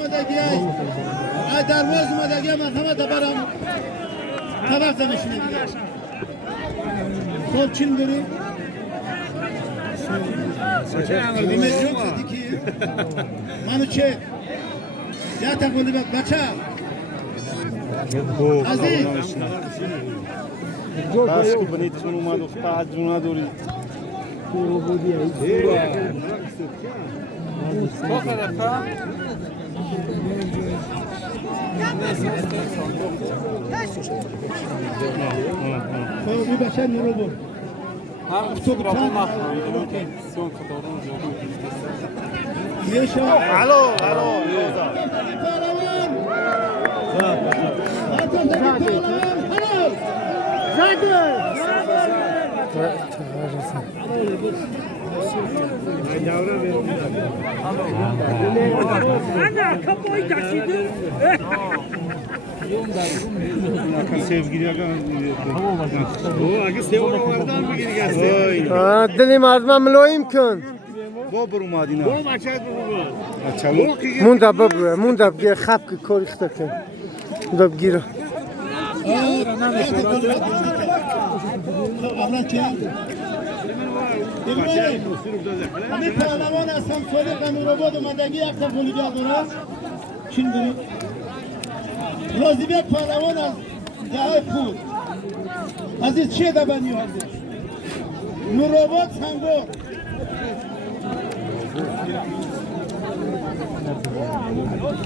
اومدگی ای درواز اومدگی مرحمت برام طبق زمشینه دیگه خب چین داری؟ منو چه؟ یا تقولی بچه عزیز بس که بنیتشون اومد و فقط جون نداری خب بچه نورو بود دلی مردم ملایم کن با برو مادینا مونده ببره مونده بگیر خب که کاریخته کن مونده بگیره همین پهلوان هستم صادق نورآباد اومدگی یک تا گلی بیاد درست چین داری؟ راضیبیت پهلوان از دهای پود عزیز چیه دبنی عزیز؟ نورآباد سنگور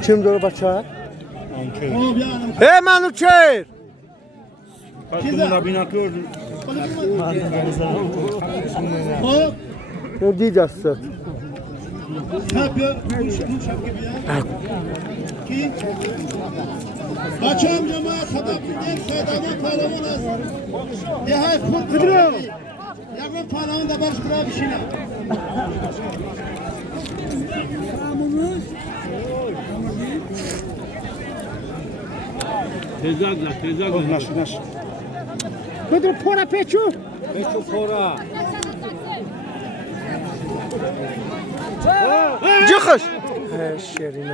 چیم داره بچه ها؟ ای منو چیر خب دید استاد کی؟ بچه هم جماعت خدا بودین سایدانه پهلوان است یه های خود بدرو یکم پهلوان دا برش برا بشینه تیزاگ نشد بدرو پورا پیچو پورا جخش شیرین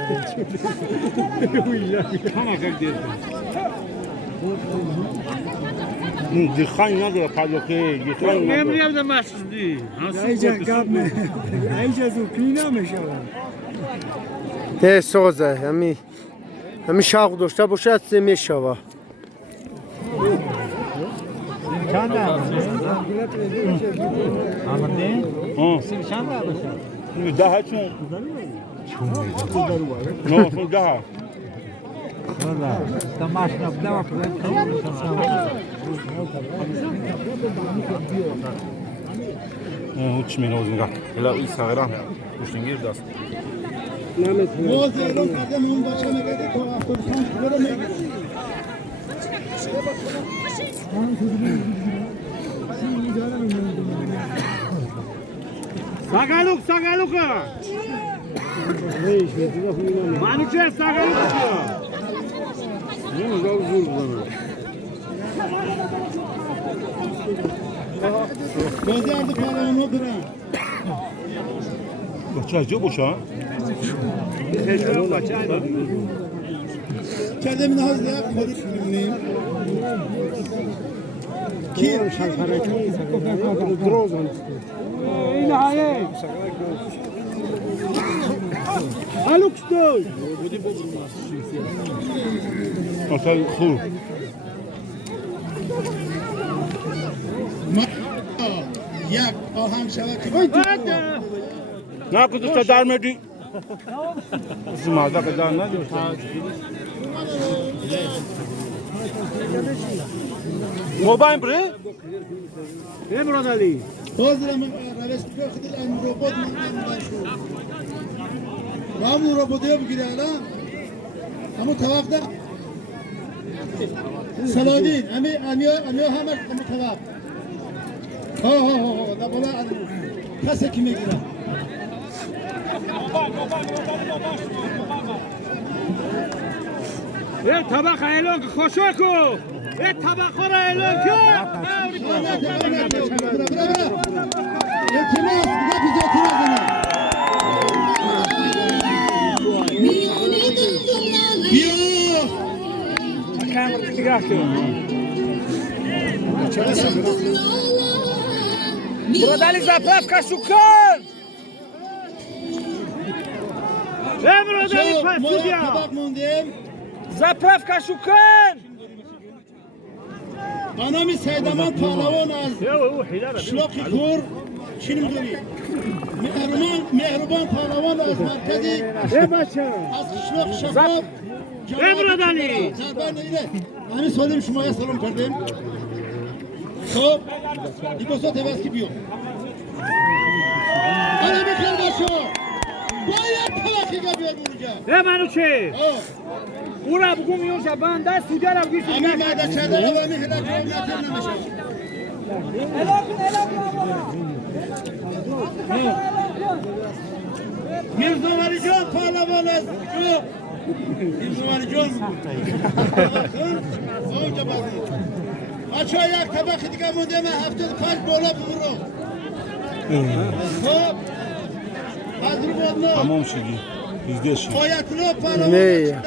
دیخانی نداره پلوکه دیخانی نداره نمیرم در مسجدی اینجا گب نه اینجا زوکی نمیشه ده سازه همی شاق داشته باشه از سمی شوه چند آمده؟ سی چند باشه؟ ده چون نه چون ده والله تماش نبدا وقت هیچ می‌نوز نگاه الا این صغیران گوشتنگیر دست موز ایران کردم اون بچه نگه تو 75 کیلو رو میگیره ساگالوک منو چه ساگالوک نمی‌دونم زور بزنم بازی عرض پهلوان رو برم بچه عجب باشه کرده من حاضر یک خودی کنیم کی؟ این هایه هلوکس دوی اصلا خوب یک آهنگ شود که نه کدوم تا در میدی از مازه که در ندی موبایل بره نه مراد علی بازرم روش بگه خیلی نورآباد من شد و هم نورآبادی بگیره الان همون توقف ده سلادین امیا همه توقف ها ده بالا کسی که میگیره یه طبق اعلان که خوشاکو یه طبق ها را اعلان کن التماس بقى بزيتنا نگاه کن برادری زپرفکا شکر برادری پسودیا زپرفکا شکر بنام سیدمان پهلوان از شلوک کور چی نمیدونی؟ مهربان پهلوان از مرکزی از شلوک شفاف برادری همین سالیم شما سلام کردیم خب دیگه دوست کی بیو حالا بخیر باشو باید پلاکی بیاد اونجا منو چه؟ او را بگو میون شبان دست تو جرم گیشت همین ماده چه داره و همین هدک رو نمیشه میرزوانی جان پهلوان از جو میرزوانی جان اونجا بازی بچه ها یک طبق دیگه مونده من 75 بالا برو خب از رو بودنو تمام شدی دیزده شد باید رو پهلوان نه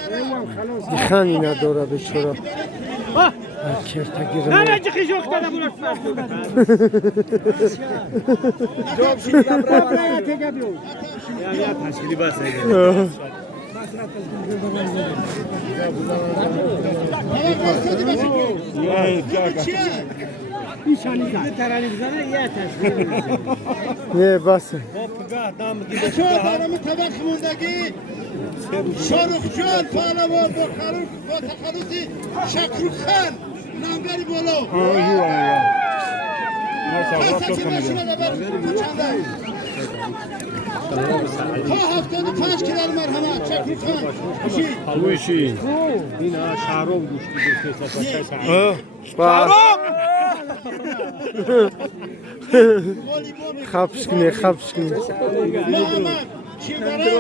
دیخانی نداره بچورا کرتا گیرم نه چه خیشوک داده برو تشکیلی بس نه بس بچه ها دارم طبق موندگی شارخ جان پهلوان با تخلصی شکروخ خان نامگری بالا کسی باشونه نبر چنده تا 75 کیلو مرحمت شکروخ خان بشی بویشی اینا شهرام گوشتی خبش کنی خبش کنی محمد چی داره؟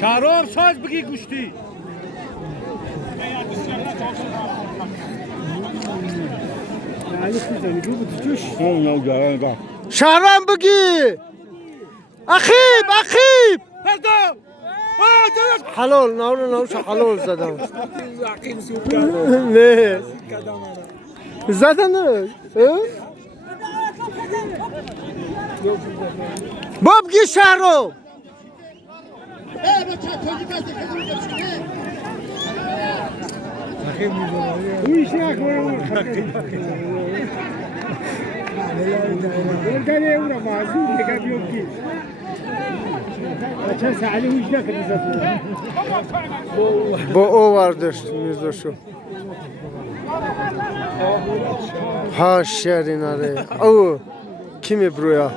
شهرام ساز بگی گوشتی شهرام بگی اخیب حلال نوش حلال زدم نه زدن بابگی شهرام با او ورداشت میزدشو ها شیرین آره او kimi buraya?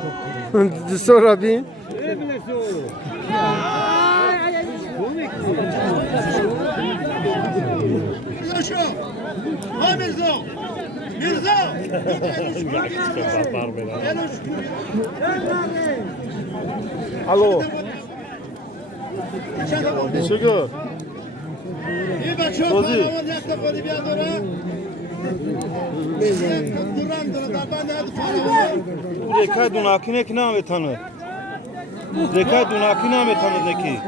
Sonra bin. Mirza! Alo. Şükür. İyi bak çok pahalı yakta koli bir adora. Reka dunakine ki name tanı. Reka dunakine name tanı deki.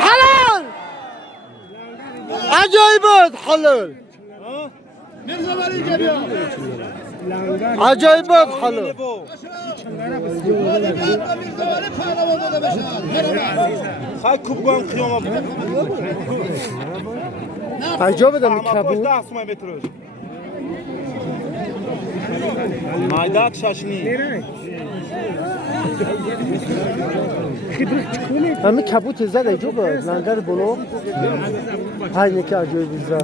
Halal! Acayip halal. Mirza Vali geliyor. Acayip halal. Hay kubgan kıyama bu. Acayip da mikabut. Maydak şaşni. Hami kabut zad acayip. Langar bolo. Hay ne ki acayip zad.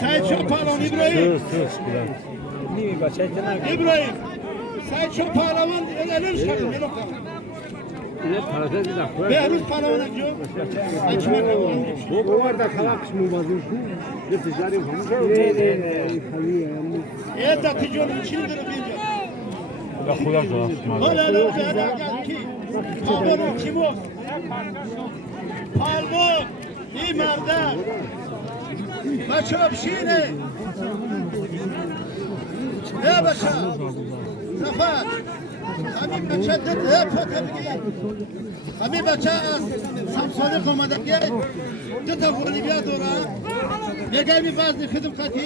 Sen çok pahalı İbrahim. İbrahim. Sen çok pahalı elin çıkarın. بهروز پروانه جو اکمه یه دتی جون چیم داره بینجا خدا درست حالا جانا کی کامرو کیمو پالبو این مرده بچه بشینه یا بچه زفر همین بچه ده پاته بگی همین بچه از سمسانه آمده بگی دو تا ولی بیا دورا میگه می وزن خدم خطی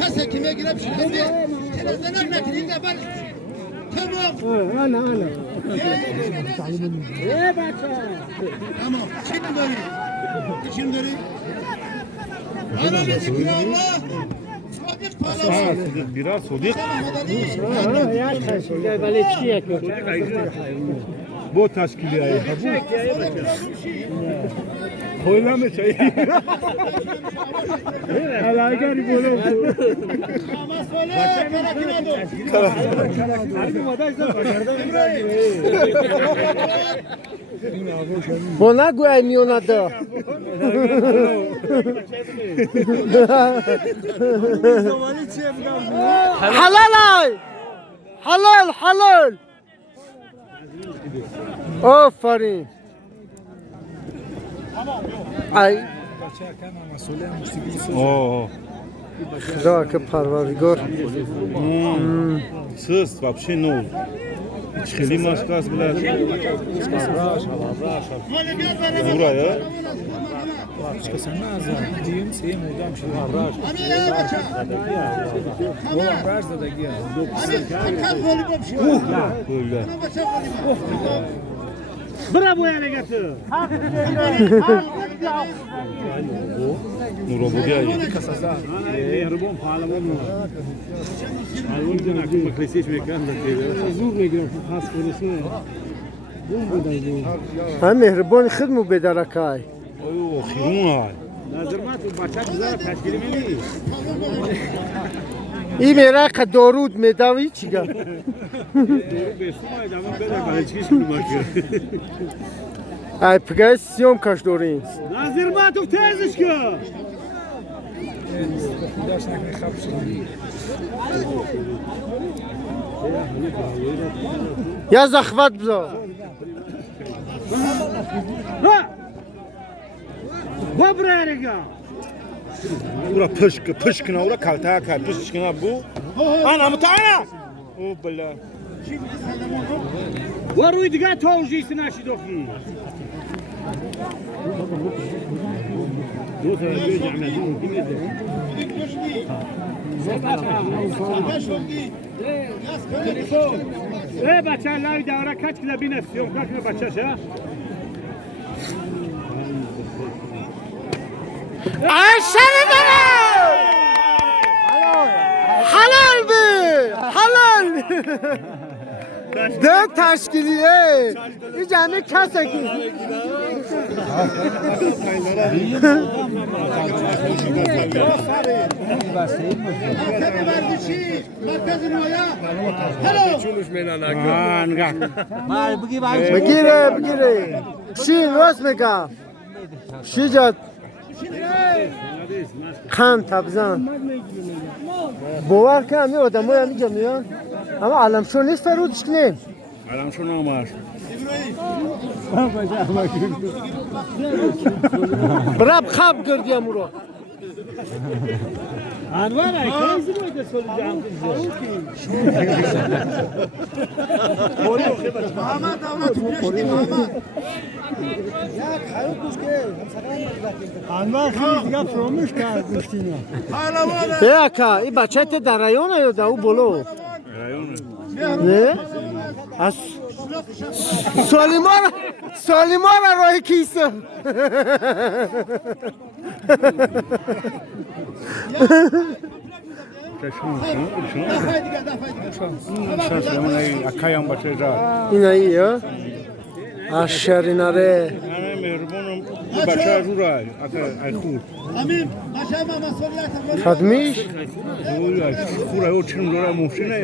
کسی که میگیره بشینه تلزنک نکنید اول تمام انا تمام چی داری؟ چی داری؟ انا میگم الله صادق پالا biraz sodik bu teşkiliyayı koyla mı çayı علاقه بولو ama söyle Bona goy miona da. Halal ay. Halal. Aferin. Ay. о Да, que parvardigor. Сыст вообще ноль. Чхели маскас, блядь. Бурая. Böyle. Bravo yani getir. Nuro bu diye. Erbon pahalı mı? Alın da aklıma klasiş mekan da diyor. Zor mekan has konusunu. هم مهربان خود مو بدرکای. Oy, xirun ay. Nazırmat bu başak güzel teşkili mi? این میره که دارود میدوی چیگه Besim ayda ama böyle kaleciş gibi bakıyor. ای پگه سیوم کش دارین Nazırmat o teziş ki. یا زخوت بزا Ha! Bobrayga. Ura pışkına ura kalta pışkına bu. Ana mutana. O bela. Varuy diga tavjisi naşi doki. Dosa göz Ahmet'in kim eder? بچه لای داره کچ کلا بی نفسیون کچ کلا بچه شه عشر بره حلال بی حلال ده تشکیلیه این جمعه کسه کی بگیره شی راست میگم شی جاد خم تبزن باور که همه آدم های همینجا میان اما علمشو نیست فرودش کنیم Alam şu namaz. براب خواب کردیم او رو انوار ای کایزی باید سولجان محمد دولت پیشتی محمد انوار خیلی دیگه فراموش کرد گوشتینا پهلوانه بیاکا این بچه ت در رایانه یا در او بلو نه؟ از سالیما را راه کیسه دفعه دیگه Şans yaman akayam başlayacak. اینایی یا؟ از شریناره Yani mehrbunum bu başa juray. Ay khur. امین قشنگ مسئولیت خدمیش Oy khur ay oçun lora muhsine.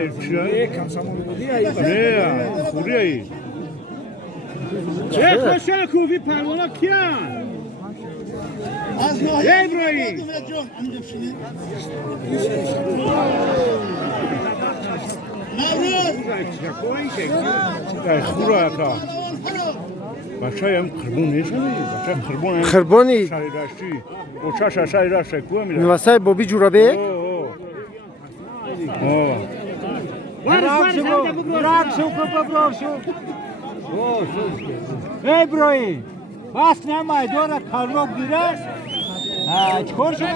Ne ya? Khuri ay. خوشحال کوفی پروانا کیان از ناحیه ابراهیم. جوم اینجا بشینید نوروز خوره اکا بچه هم خربون نیست بچه خربون هم خربونی شایی رشتی و چه شایی رشتی کوه میره نواسای بابی جورابه ابراهیم بس نمای داره کارلوک گیره چکار شده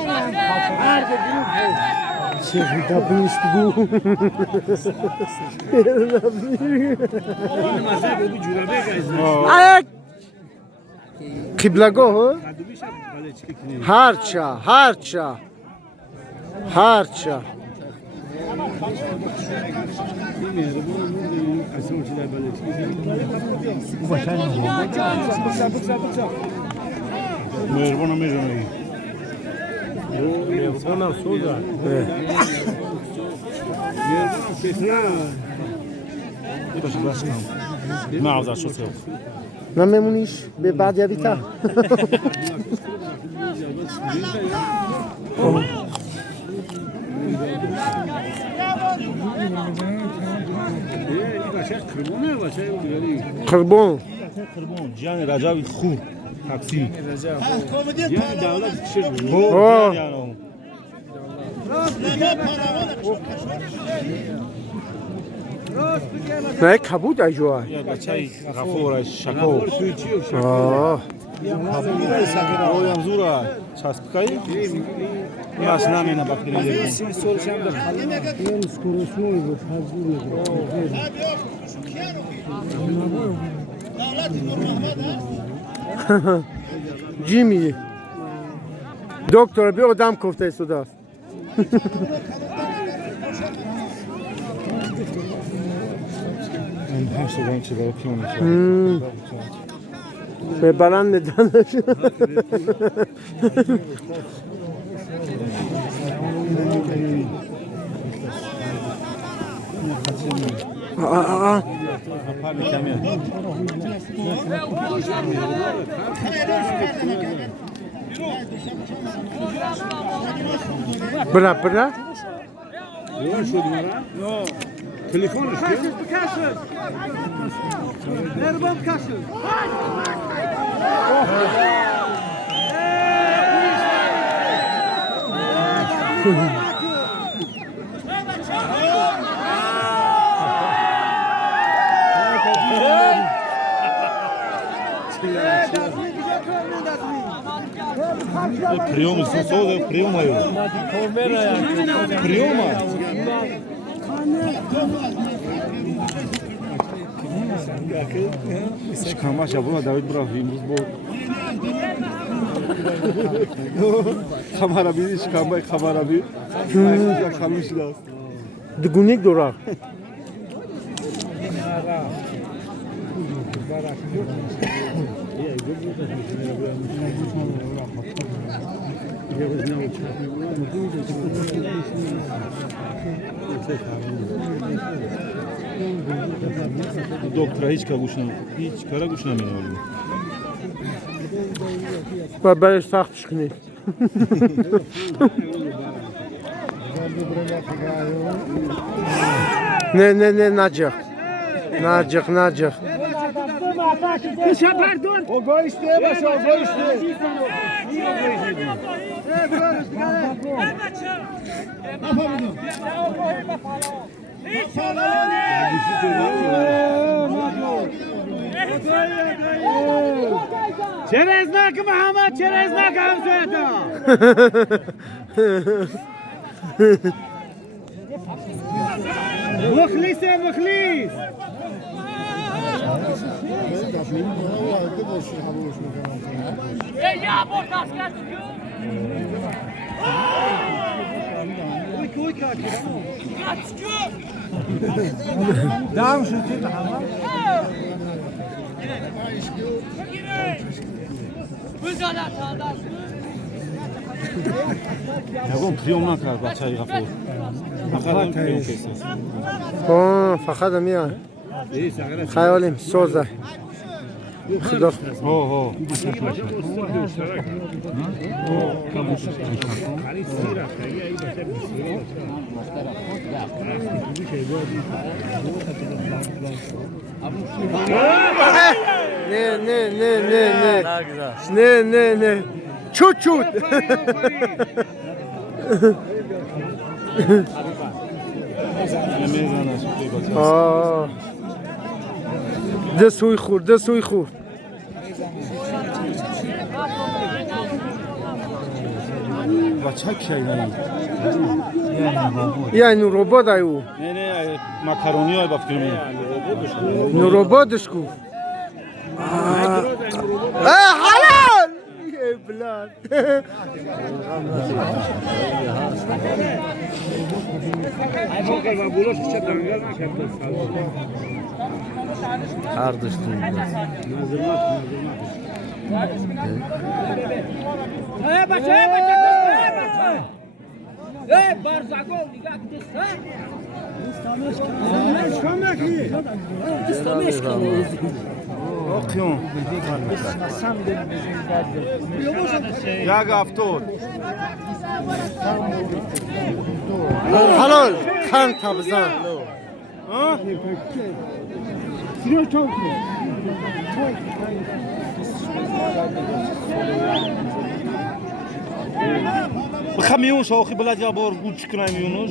چه دبیست بو قبلگاه هرچه مهربانم میزنه ما عاوز شو سوق نمیمونیش به بعد یا بیتا خربون جان رجاوی خور تاکسی کمدی دولت چه نه کبود ایجوه یا بچه غفور شکو آه رویم زورا چسبکایی یاس نامینه بخیری جیمی دکتر بیا آدم کفته سوداست هم سوگان چه داره پیونه به برند دانش برا تلفونش Прием, сосоды, приемаю. Приема. Çıkarma şabuna David bırakayım biz bu. Kamera bir çıkarma kamera bir. Ayakta kalmışlar. Digunik dorar. Doktora hiç kara guşuna mı oluyor? و برش سخت کنید نه نجق O goiste باشه o goiste چرزناک محمد چرزناک همسایتا مخلص Yagon priyom nakar bachai gafur. Akadam priyom keses. فقط میان خیالیم سوزه خدا اوه نه چوت چوت ده سوی خورد بچه کی نه یعنی روبات ایو نه ماکارونی های بافکرمی روباتش کو حلال یه بلاد اوکیون یک هفتاد حلال کن تبزن بخمیون شاخی بلد یا بار گود چکنه میونوش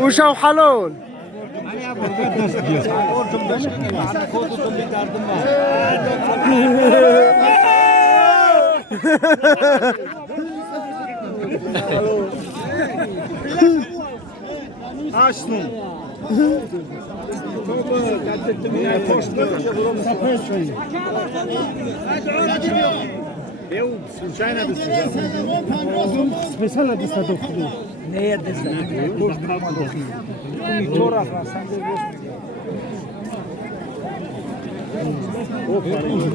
وشو حلال açtım Eu случайно Специально дистаток. Не дистаток.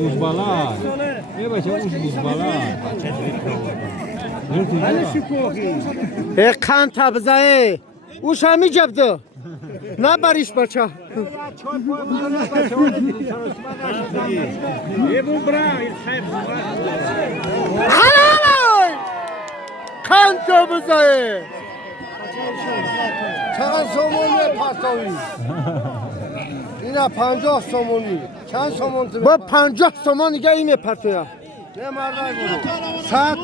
Uzbala. Ne başa uzbala. کن تبزه اوش همی جبده نبریش بچه حلال کن تبزه چند سومونی پاسوی اینا 50 سومونی چند سومون با 50 سومان دیگه اینه پرتویا نه مردای برو 100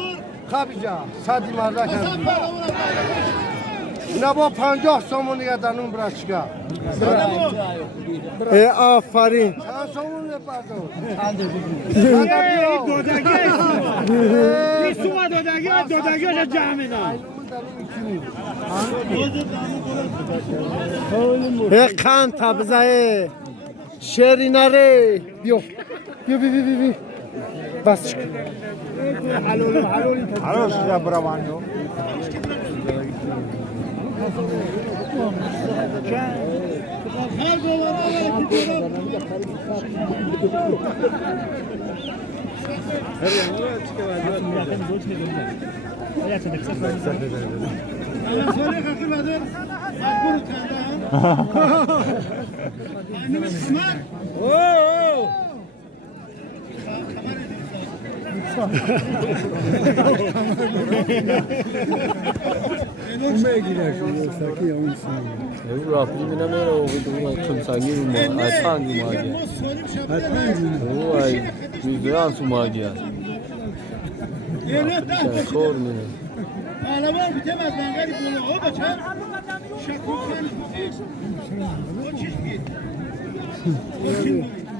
خبیجا 100 مردا کردی اینا با 50 سومون دیگه دانون براشگا آفرین چند سومون پاسو دادگی جمع کن تبزه شیری نره بیو بس چکن حالا شده براوانیو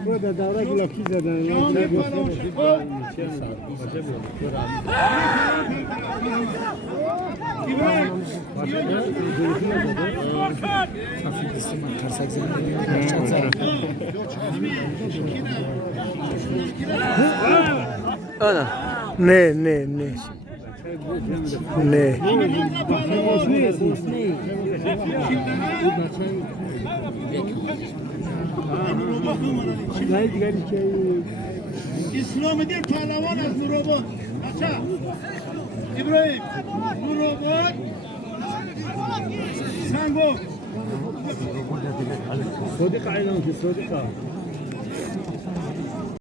burada davra gülaki zaten. نه اسلام دین پهلوان از نوروبا بچه İbrahim. Bu robot. Sen go. صديق عينهم في صديقة